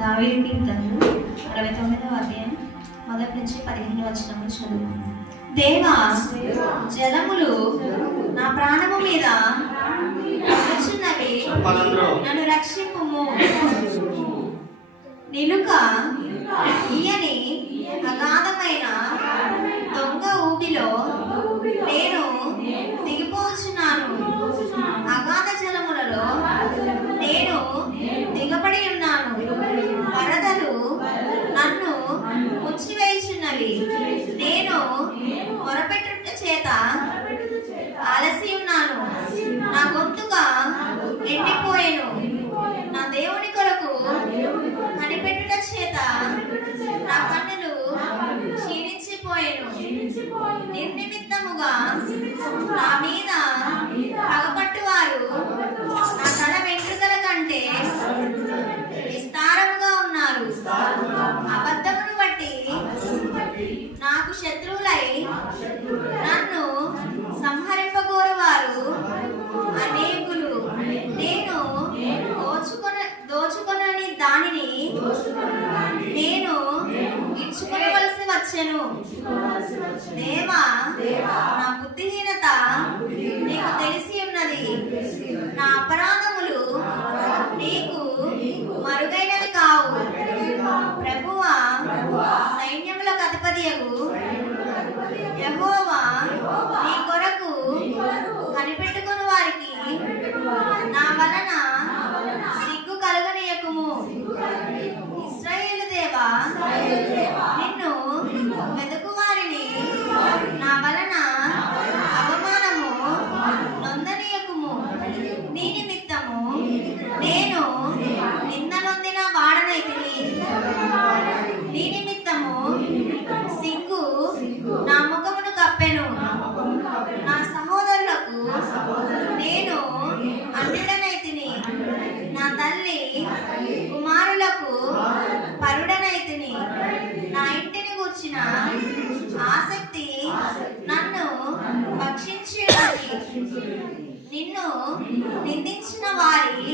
దావీదు కీర్తనలు 69వ అధ్యాయం మొదటి నుంచి 15వ వచనం చదువు. దేవా, జలములు నా ప్రాణము మీద పడుచున్నవి, నన్ను రక్షింపుము. నిలుక ఈయని అగాధమైన దొంగ ఊబిలో నేను దిగిపోచున్నాను. అగాధ జలములలో నేను దిగబడి ఉన్నాను. వరదలు నన్ను ముచ్చివేయుచున్నవి. నేను మొరపెట్టుట చేత అలసి ఉన్నాను. నా గొంతుక ఎండిపోయెను. నా దేవుని కొరకు కనిపెట్టుట చేత నా కన్నులు క్షీణించిపోయెను. నిర్నిమిత్తముగా నా మీద పగపట్టువారు నా తల వెంట్రుకల కంటే విస్తారముగా ఉన్నారు. అబద్ధమును బట్టి నాకు శత్రువులై నన్ను సంహరింపగోరువారు అనేకులు. నేను దోచుకొనని దానిని నేను ఇచ్చుకొనవలసి వచ్చెను. దేవా, నా బుద్ధిహీనత నీకు తెలిసి ఉన్నది. నా అపరాధములు నీకు మరుగైనవి కావు. ప్రభువా, సైన్యములకు అధిపతియగు యెహోవా, నీ కొరకు కనిపెట్టుకుని వారికి నా వలన సిగ్గు కలుగనీయకుము. ఇశ్రాయేలు దేవా, నిన్ను వెతుకు వారిని నా వలన అవమానము నొందనీయకుము. నీ నిమిత్తము నేను నింద నొందిన వాడనైతిని. నీ నిమిత్తము సిగ్గు నా ముఖమును కప్పెను. నా సహోదరులకు నేను అన్యుడనైతిని. నా తల్లి కుమారులకు పరుడనైతిని. నా ఇంటిని గూర్చిన ఆసక్తి నన్ను భక్షించున్నది. నిన్ను నిందించిన వారి